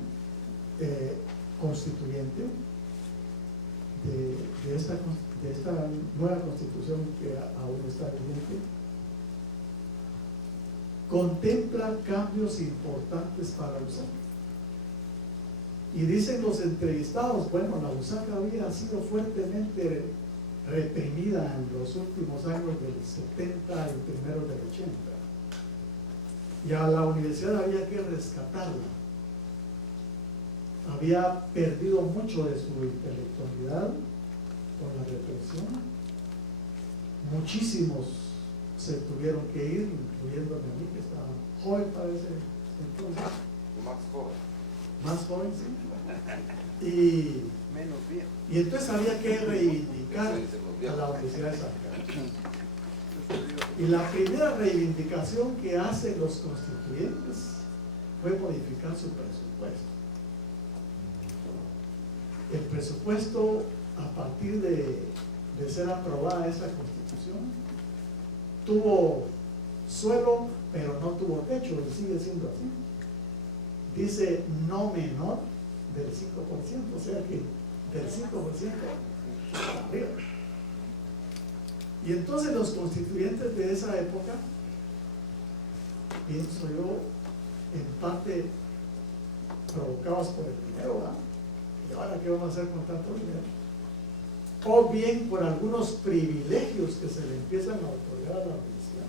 constituyente de esta nueva Constitución que aún está vigente, contempla cambios importantes para la USAC. Y dicen los entrevistados, bueno, la USAC había sido fuertemente reprimida en los últimos años del 70 y primeros del 80. Y a la universidad había que rescatarla. Había perdido mucho de su intelectualidad con la represión. Muchísimos se tuvieron que ir, incluyéndome a mí, que estaba joven para ese entonces. Más joven, sí. Y entonces había que reivindicar a la Universidad de San Carlos. Y la primera reivindicación que hacen los constituyentes fue modificar su presupuesto. El presupuesto, a partir de ser aprobada esa Constitución, tuvo suelo, pero no tuvo techo, y sigue siendo así. Dice no menor del 5%, o sea que del 5% arriba. Y entonces los constituyentes de esa época, pienso yo, en parte provocados por el dinero, ¿verdad? ¿Y ahora qué vamos a hacer con tanto dinero? O bien por algunos privilegios que se le empiezan a otorgar a la universidad,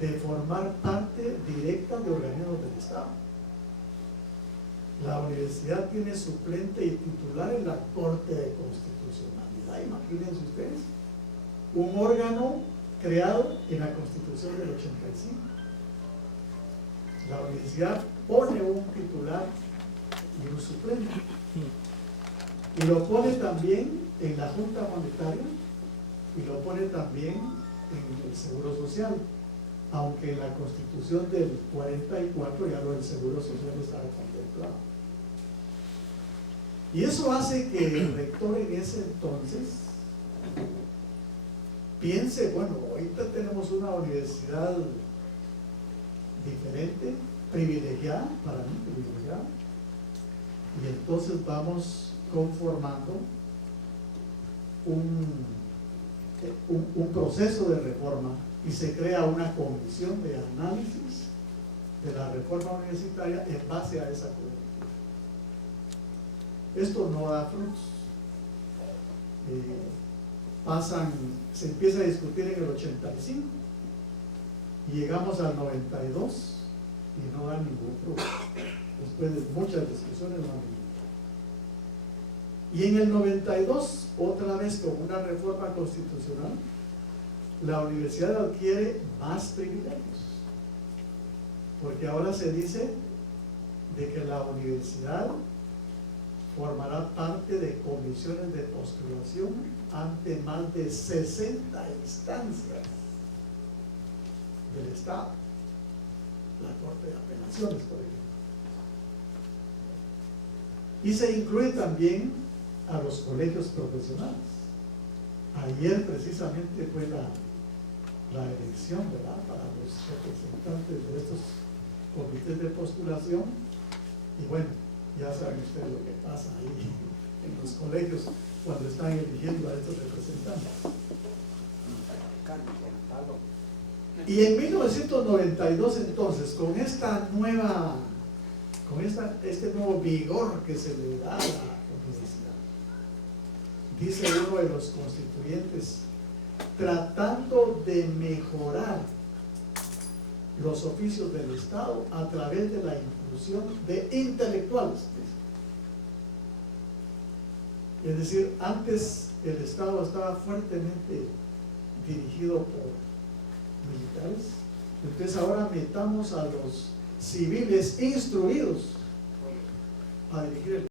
de formar parte directa de organismos del Estado. La universidad tiene suplente y titular en la Corte de Constitucionalidad, imagínense ustedes, un órgano creado en la Constitución del 85. La universidad pone un titular y un suplente, y lo pone también en la Junta Monetaria y lo pone también en el Seguro Social, aunque en la Constitución del 44 ya lo del Seguro Social estaba contemplado. Y eso hace que el rector en ese entonces piense, bueno, ahorita tenemos una universidad diferente, privilegiada, para mí privilegiada, y entonces vamos conformando un proceso de reforma y se crea una comisión de análisis de la reforma universitaria en base a esa coyuntura. Esto no da frutos. Se empieza a discutir en el 85 y llegamos al 92 y no da ningún fruto. Después de muchas discusiones no da ningún fruto. Y en el 92, otra vez con una reforma constitucional, la universidad adquiere más privilegios, porque ahora se dice de que la universidad formará parte de comisiones de postulación ante más de 60 instancias del Estado, la Corte de Apelaciones, por ejemplo. Y se incluye también a los colegios profesionales. Ayer precisamente fue la elección, ¿verdad?, para los representantes de estos comités de postulación, y bueno, ya saben ustedes lo que pasa ahí en los colegios cuando están eligiendo a estos representantes. Y en 1992 entonces, con este nuevo vigor que se le da a la universidad, dice uno de los constituyentes, tratando de mejorar los oficios del Estado a través de la inclusión de intelectuales. Es decir, antes el Estado estaba fuertemente dirigido por militares, entonces ahora metamos a los civiles instruidos a dirigir el